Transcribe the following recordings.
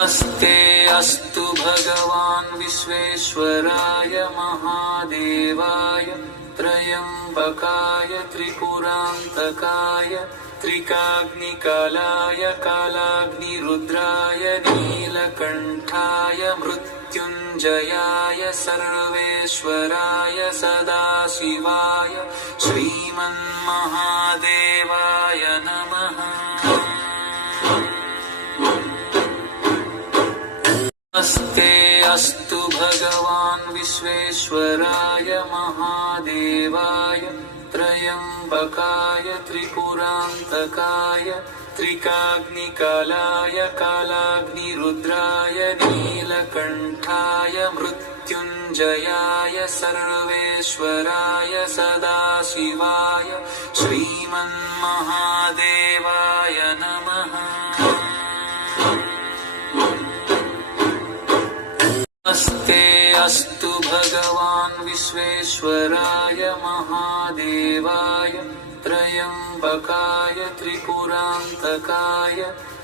नमस्ते अस्तु भगवान् विश्वेश्वराय महादेवाय त्रयम्बकाय त्रिपुरान्तकाय त्रिकाग्निकालाय कालाग्निरुद्राय नीलकण्ठाय मृत्युञ्जयाय सर्वेश्वराय सदाशिवाय श्रीमन्महादेवाय नमः। नमस्ते अस्तु भगवान् विश्वेश्वराय महादेवाय त्रयम्बकाय त्रिपुरान्तकाय त्रिकाग्निकालाय कालाग्निरुद्राय नीलकण्ठाय मृत्युञ्जयाय सर्वेश्वराय सदाशिवाय श्रीमन्महादेवाय नमः। नमस्ते अस्तु भगवान् विश्वेश्वराय महादेवाय त्रयम्बकाय त्रिपुरान्तकाय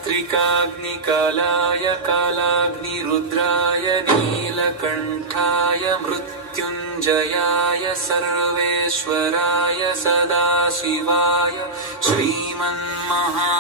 त्रिकाग्निकालाय कालाग्निरुद्राय नीलकण्ठाय मृत्युञ्जयाय सर्वेश्वराय सदाशिवाय श्रीमन्महा